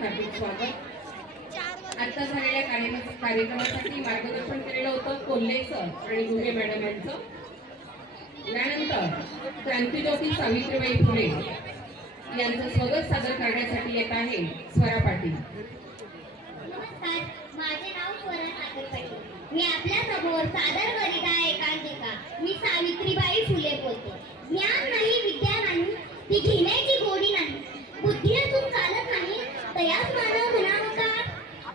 हार्दिक स्वागत. आता झालेल्या कार्यक्रमासाठी मार्गदर्शन केलेलं होतं कोल्हे सर आणि दुगे मॅडम यांचं. यानंतर क्रांतिज्योती सावित्रीबाई फुले यांचं स्वागत सादर करण्यासाठी येत आहे स्वरा पाटील. नमस्कार, माझे नाव स्वरा सागर पाटील. मी आपल्या समोर सादर करीत आहे एकांकिका. मी सावित्रीबाई फुले बोलतो. ज्ञान नाही, विद्या नाही, ती घेण्याची गोडी नाही. बुद्धी असून चालत नाही, तयास मानव म्हणावं का?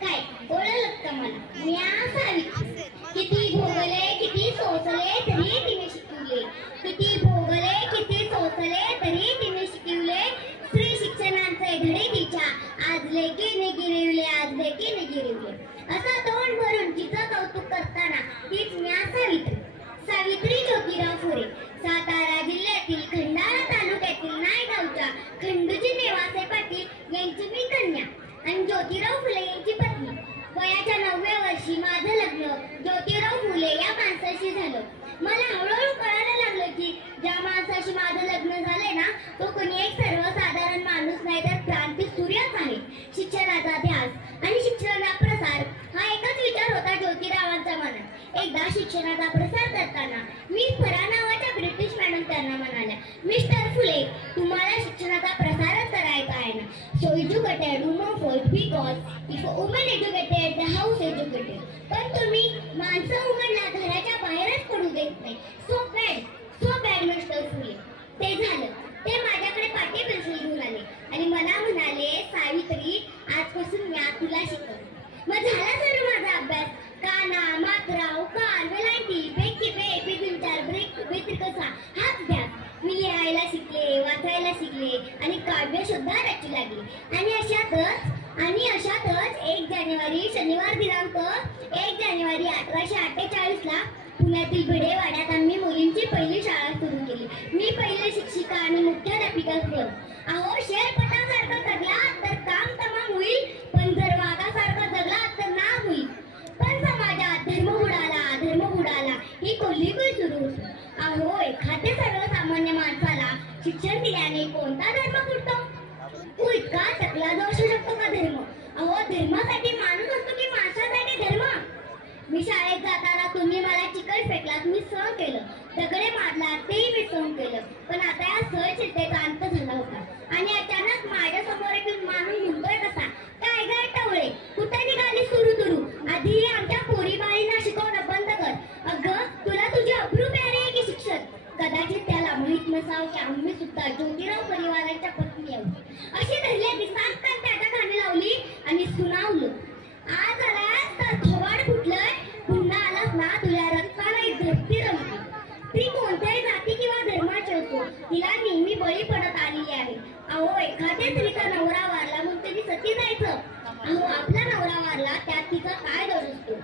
काय ओळखलं का मला? म्या सावित्री. किती भोगले, किती सोसले, तरी तिने शिकवले. किती भोगले, किती सोसले, तरी तिने शिकवले. स्त्री शिक्षणाचे धडे तिच्या आज लेकीने गिरवले, आज लेकीने गिरवले. असा तोंड भरून तिचं कौतुक करताना तीच म्या सावित्री. सावित्री ज्योतिराव फुले, सातारा जिल्ह्यातील खंडाळा तालुक्यातील नायगावच्या खंडूजी नेवासे पाटील यांची मी कन्या आणि ज्योतिराव फुले यांची पत्नी. वयाच्या 9व्या वर्षी माझं लग्न ज्योतिराव फुले या माणसाशी झालं. मला हळूहळू कळायला लागलं की ज्या माणसाशी माझं लग्न झालंय ना, तो कोणी एक सर्वसाधारण माणूस नाही, तर क्रांती सूर्यच आहे. शिक्षणाचा ध्यास आणि शिक्षणाचा प्रसार हा एकच विचार होता ज्योतिरावांच्या मनात. एकदा शिक्षणाचा प्रसार करताना मी फरा नावाच्या ब्रिटिश मॅडम त्यांना म्हणाल्या, मिस्टर फुले, तुम्हाला शिक्षणाचा प्रसारच करायचा आहे ना. So educated woman first, because if woman educated the house educated. पण तुम्ही माणसं वुमनला घराच्या बाहेरच पडू देत नाही. सो बॅड मिस्टर फुले. ते झालं. ते माझ्याकडे पाटी पेन्सिल घेऊन आले आणि मला म्हणाले, सावित्री, आजपासून मी तुला शिकवते. मग झाला सर माझा अभ्यास. काना, मात्रा, उकार, वेलांटी, बेकी बे, बिबिंचार, ब्रेक, बेत्रिकसा, हाच द्या. मी लिहायला शिकले, वाचायला शिकले आणि काव्य सुद्धा रचू लागले. आणि अशातच 1 जानेवारी शनिवार दिनांक 1 जानेवारी 1848 ला पुण्यातील भिडेवाड्यात आम्ही मुलींची पहिली शाळा सुरू केली. मी पहिली शिक्षिका आणि मुख्याध्यापिका झालो. अहो, शेरपटासारखं जगला तर काम तमाम होईल, पण जर वाघासारखं जगला तर नाम होईल. पण समाजात धर्म बुडाला ही कोल्हीकुई सुरू होती. अहो, एखाद्या सर्वसामान्य माणसाला शिक्षण दिल्याने कोणता धर्म फुटतो? तू इतका टकला जाऊ शकतो का धर्म? अहो, धर्मासाठी माणूस असतो की माणसासाठी धर्म? मी शाळेत जाताना तुम्ही मला चिकट फेकलात, मी सहन केलं. दगडे मारला, तेही मी सहन केलं. पण आता या सहनशीलतेचा अंत झाला होता आणि अचानक माझ्या समोर एक माणूस म्हणतोय कसा, काय काय टवळे, कुठे निघाली सुरू? आधी आमच्या पोरीबाळींना शिकवणं बंद कर. अगं, तुला तुझी अब्रू प्यारे आहे की शिक्षण? कदाचित त्याला माहित नसावं की आम्ही सुद्धा ज्योतिराव परिवाराच्या पत्नी आहोत. अशी धरल्या दिसात त्याच्या खाणी लावली आणि सुनावलं. आज आलास तर थोवाड फुटलंय, पुन्हा आलास ना तुला रक्ताला एक धरती रमते. ती कोणत्याही जाती किंवा धर्माची असो, तिला नेहमी बळी पडत आलेली आहे. अहो, एखाद्या स्त्रीचा नवरा वारला म्हणून त्यांनी सती जायचं? अहो, आपला नवरा वारला त्यात तिचा काय दोष असतो?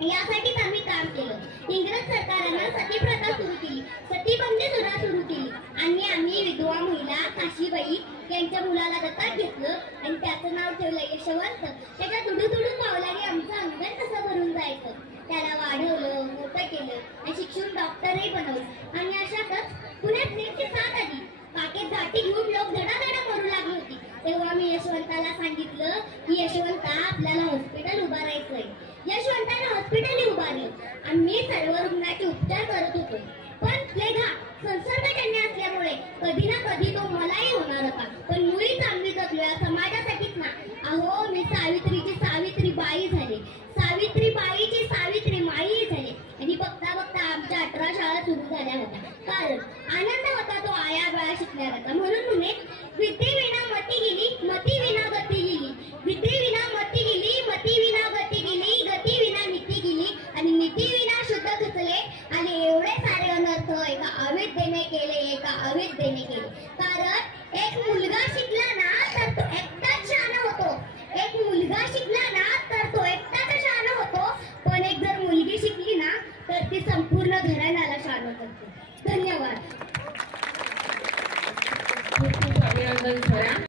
यासाठीच आम्ही काम केलं. इंग्रज सरकारनं सती प्रथा सुरू केली, सतीबंदी सुद्धा सुरू केली आणि आम्ही विधवा महिला काशीबाई यांच्या मुलाला दत्तक घेतलं आणि त्याचं नाव ठेवलं यशवंत. त्याच्या तुडू पावलाने आमचं अंगण कसं भरून जायचं. त्याला वाढवलं, मोठं केलं आणि शिक्षण डॉक्टरही बनवलं. आणि अशातच पुण्यात नीटची साथ आली. पाकेत गाठी घेऊन लोक धडाधडा करू लागली होती. तेव्हा मी यशवंताला सांगितलं की यशवंता, आपल्याला हॉस्पिटल उभारायचंय. यशवंताने हॉस्पिटल उभारलं. आम्ही सर्व रुग्णाचे उपचार करत होतो. पण प्लेग हा संसर्गजन्य असल्यामुळे कधी ना कधी तो मलाही होणार होता. पण मुळीच आम्ही जगलो या समाजासाठीच ना. अहो, मी सावित्रीची सावित्री बाई झाले, सावित्रीबाईची सावित्री माई झाले आणि बघता आमच्या 18 शाळा सुरू झाल्या होत्या. कारण आनंद होता तो आया बाळा शिकण्याचा. म्हणून म्हणे, विद्येविना मती गेली, मती विना गती गेली. विद्येविना मती गेली, मती विना गती गेली, गती विना नीती गेली आणि नीती विना शुद्ध खचले. आणि एवढे सारे अनर्थ एका अविद्येने केले, एका अविद्येने